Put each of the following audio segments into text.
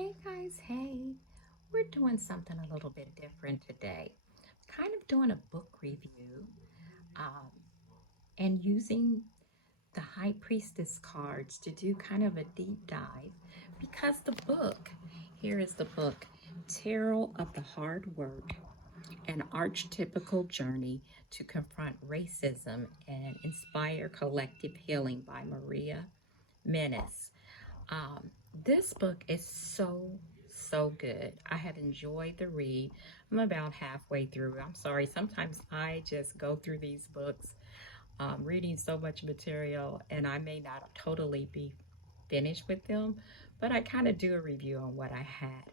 Hey guys, hey, we're doing something a little bit different today. Kind of doing a book review um, and using the High Priestess cards to do kind of a deep dive because the book, here is the book, Tarot of the Hard Work, an archetypical journey to confront racism and inspire collective healing by Maria Minnis. Um, this book is so good. I have enjoyed the read. I'm about halfway through. I'm sorry, sometimes I just go through these books, reading so much material, and I may not totally be finished with them, but I kind of do a review on what I had.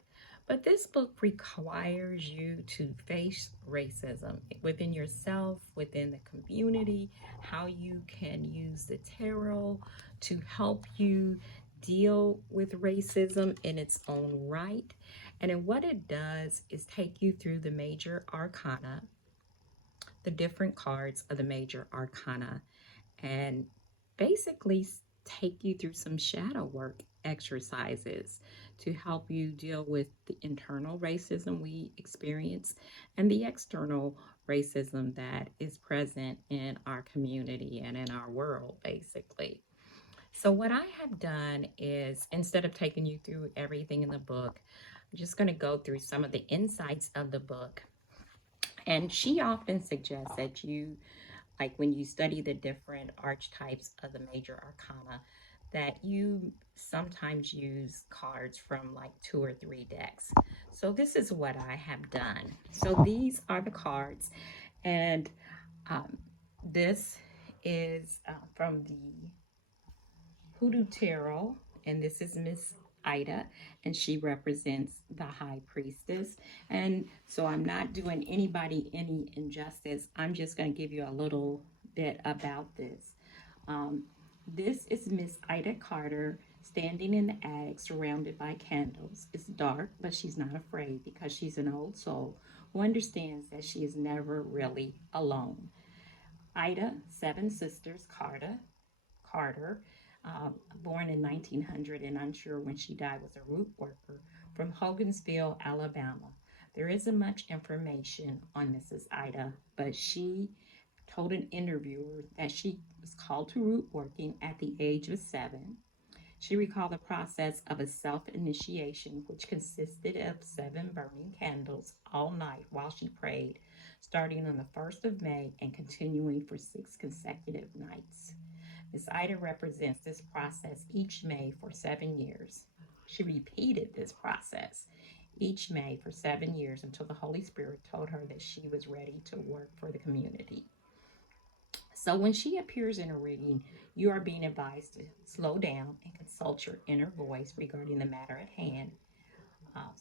But this book requires you to face racism within yourself, within the community, how you can use the tarot to help you deal with racism in its own right. And then what it does is take you through the major arcana, the different cards of the major arcana, and basically take you through some shadow work exercises to help you deal with the internal racism we experience and the external racism that is present in our community and in our world, basically. So, what I have done is instead of taking you through everything in the book, I'm just going to go through some of the insights of the book. And she often suggests that you, like when you study the different archetypes of the major arcana, that you sometimes use cards from like two or three decks. So this is what I have done. So these are the cards, and um, this is from the Hoodoo Tarot, and this is Miss Ida, and she represents the High Priestess. And so I'm not doing anybody any injustice. I'm just going to give you a little bit about this. Um, this is Miss Ida Carter standing in the attic surrounded by candles. It's dark, but she's not afraid because she's an old soul who understands that she is never really alone. Ida, seven sisters, Carter, born in 1900 and unsure when she died, was a root worker from Hogansville, Alabama. There isn't much information on Mrs. Ida, but she told an interviewer that she was called to root working at the age of 7. She recalled the process of a self initiation, which consisted of 7 burning candles all night while she prayed, starting on the 1st of May and continuing for 6 consecutive nights. Miss Ida represents this process each May for 7 years. She repeated this process each May for 7 years until the Holy Spirit told her that she was ready to work for the community. So when she appears in a reading, you are being advised to slow down and consult your inner voice regarding the matter at hand.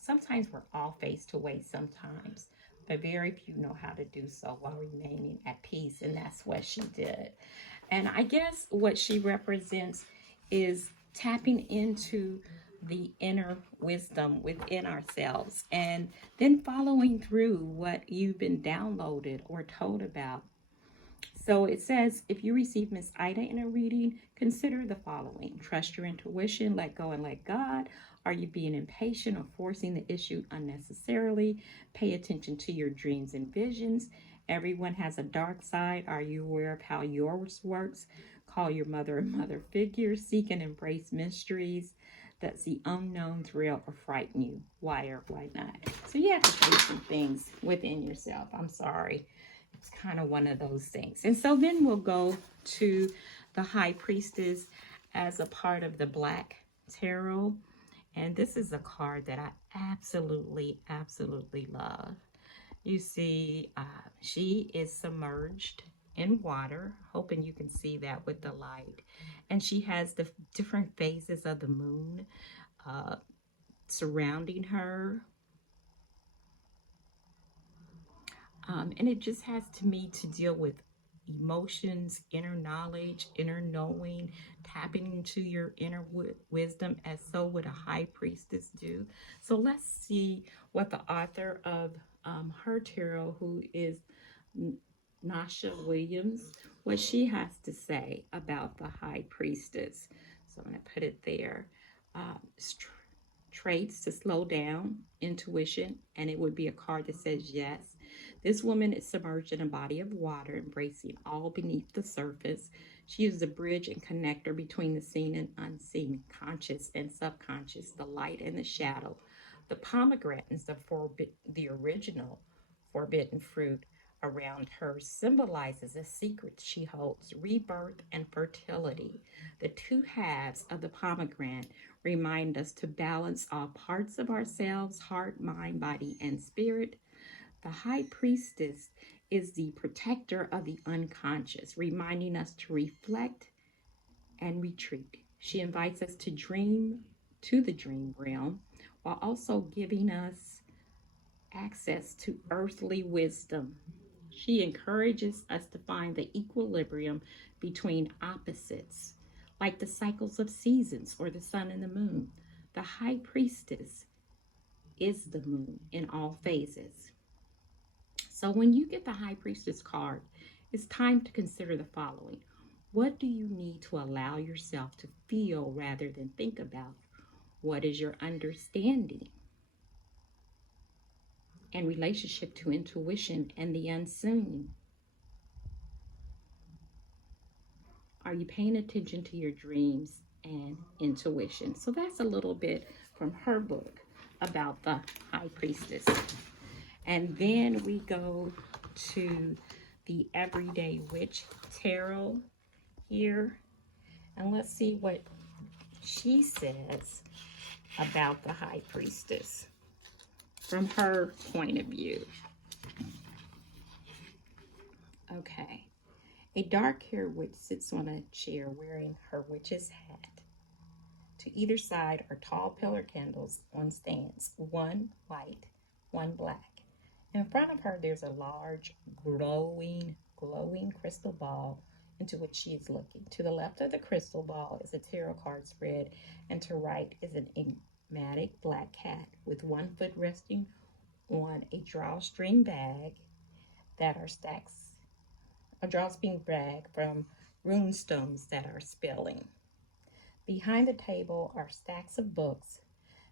Sometimes we're all faced to wait sometimes, but very few know how to do so while remaining at peace, and that's what she did. And I guess what she represents is tapping into the inner wisdom within ourselves and then following through what you've been downloaded or told about. So it says, if you receive Miss Ida in a reading, consider the following. Trust your intuition, let go and let God. Are you being impatient or forcing the issue unnecessarily? Pay attention to your dreams and visions. Everyone has a dark side. Are you aware of how yours works? Call your mother a mother figure. Seek and embrace mysteries. Does the unknown thrill or frighten you? Why or why not? So you have to face some things within yourself. I'm sorry. It's kind of one of those things. And so then we'll go to the High Priestess as a part of the Black Tarot. And this is a card that I absolutely love. You see, she is submerged in water, hoping you can see that with the light. And she has the different phases of the moon surrounding her. And it just has to me to deal with emotions, inner knowledge, inner knowing, tapping into your inner wisdom, as so would a high priestess do. So let's see what the author of her tarot, who is Nasha Williams, what she has to say about the high priestess. So I'm going to put it there. traits to slow down, intuition, and it would be a card that says yes. This woman is submerged in a body of water, embracing all beneath the surface. She is the bridge and connector between the seen and unseen, conscious and subconscious, the light and the shadow. The pomegranate is the original forbidden fruit around her symbolizes a secret she holds, rebirth and fertility. The two halves of the pomegranate remind us to balance all parts of ourselves, heart, mind, body, and spirit. The high priestess is the protector of the unconscious, reminding us to reflect and retreat. She invites us to dream to the dream realm while also giving us access to earthly wisdom. She encourages us to find the equilibrium between opposites, like the cycles of seasons or the sun and the moon. The high priestess is the moon in all phases. So when you get the high priestess card, it's time to consider the following. What do you need to allow yourself to feel rather than think about? What is your understanding and relationship to intuition and the unseen? Are you paying attention to your dreams and intuition? So that's a little bit from her book about the high priestess. And then we go to the Everyday Witch Tarot here. And let's see what she says about the high priestess from her point of view. Okay. A dark-haired witch sits on a chair wearing her witch's hat. To either side are tall pillar candles on stands, one white, one black. In front of her, there's a large, glowing crystal ball into which she is looking. To the left of the crystal ball is a tarot card spread, and to right is an enigmatic black cat with one foot resting on a drawstring bag that are stacks, a drawstring bag from runestones that are spilling. Behind the table are stacks of books.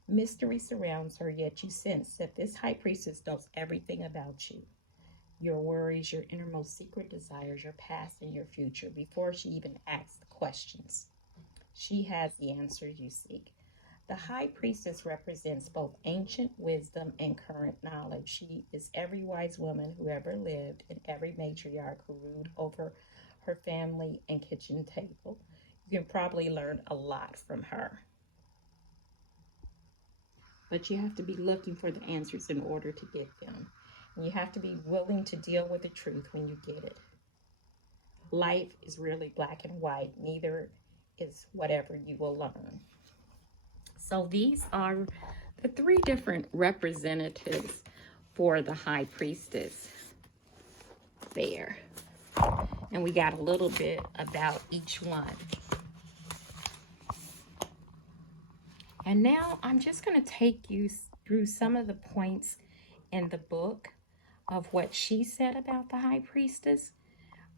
Mystery surrounds her, yet you sense that this high priestess knows everything about you. Your worries, your innermost secret desires, your past, and your future before she even asks the questions. She has the answers you seek. The high priestess represents both ancient wisdom and current knowledge. She is every wise woman who ever lived and every matriarch who ruled over her family and kitchen table. You can probably learn a lot from her. But you have to be looking for the answers in order to get them. And you have to be willing to deal with the truth when you get it. Life is really black and white. Neither is whatever you will learn. So these are the three different representatives for the high priestess there. And we got a little bit about each one. And now I'm just going to take you through some of the points in the book of what she said about the high priestess,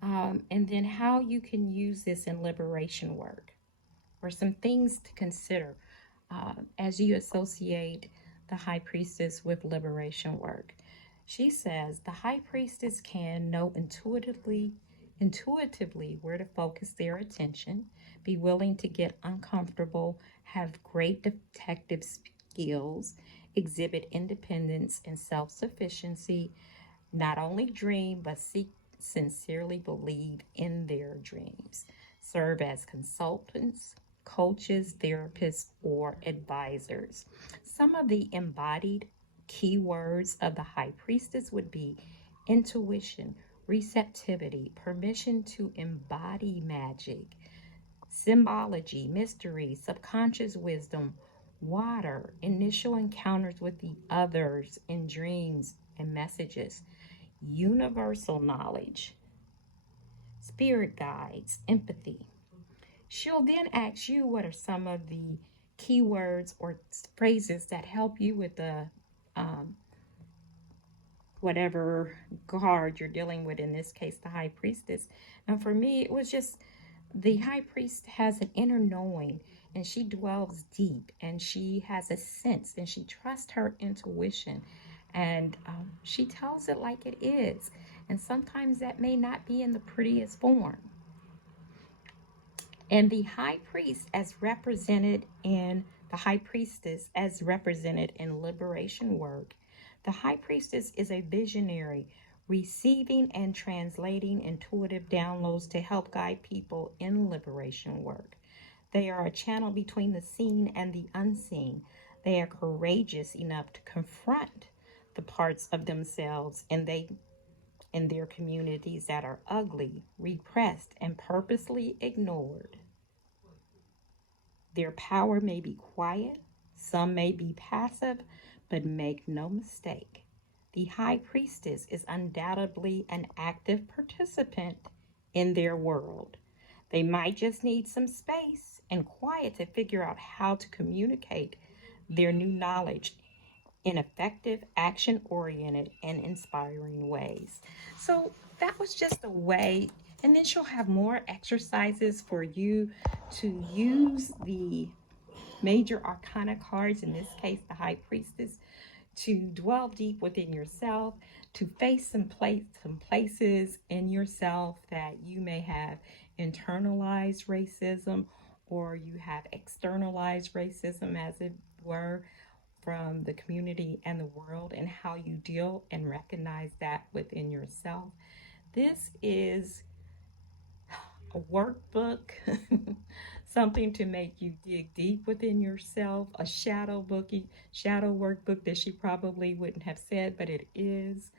and then how you can use this in liberation work, or some things to consider as you associate the high priestess with liberation work. She says the high priestess can know intuitively where to focus their attention, be willing to get uncomfortable, have great detective skills, exhibit independence and self-sufficiency, not only dream but sincerely believe in their dreams, serve as consultants, coaches, therapists, or advisors. Some of the embodied keywords of the high priestess would be intuition, receptivity, permission to embody magic, symbology, mystery, subconscious wisdom, water, initial encounters with the others in dreams and messages, universal knowledge, spirit guides, empathy. She'll then ask you what are some of the keywords or phrases that help you with the whatever card you're dealing with, in this case, the high priestess. And for me, it was just the high priest has an inner knowing and she dwells deep, and she has a sense, and she trusts her intuition, and she tells it like it is. And sometimes that may not be in the prettiest form. And the high priest, as represented in the high priestess, as represented in liberation work, the high priestess is a visionary receiving and translating intuitive downloads to help guide people in liberation work. They are a channel between the seen and the unseen. They are courageous enough to confront the parts of themselves and they in their communities that are ugly, repressed, and purposely ignored. Their power may be quiet, some may be passive, but make no mistake. The high priestess is undoubtedly an active participant in their world. They might just need some space and quiet to figure out how to communicate their new knowledge in effective, action oriented, and inspiring ways. So that was just a way. And then she'll have more exercises for you to use the major arcana cards, in this case, the High Priestess, to dwell deep within yourself, to face some places in yourself that you may have internalized racism or you have externalized racism, as it were, from the community and the world, and how you deal and recognize that within yourself. This is a workbook, something to make you dig deep within yourself, a shadow workbook that she probably wouldn't have said, but it is.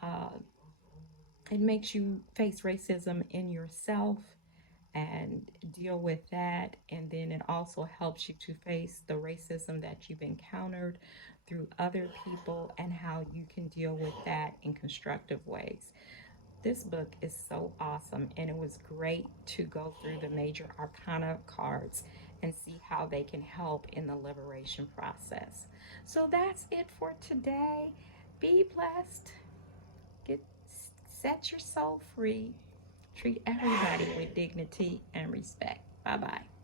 Uh, it makes you face racism in yourself and deal with that. And then it also helps you to face the racism that you've encountered through other people and how you can deal with that in constructive ways. This book is so awesome, and it was great to go through the major arcana cards and see how they can help in the liberation process. So that's it for today. Be blessed. Get Set your soul free. Treat everybody with dignity and respect. Bye bye.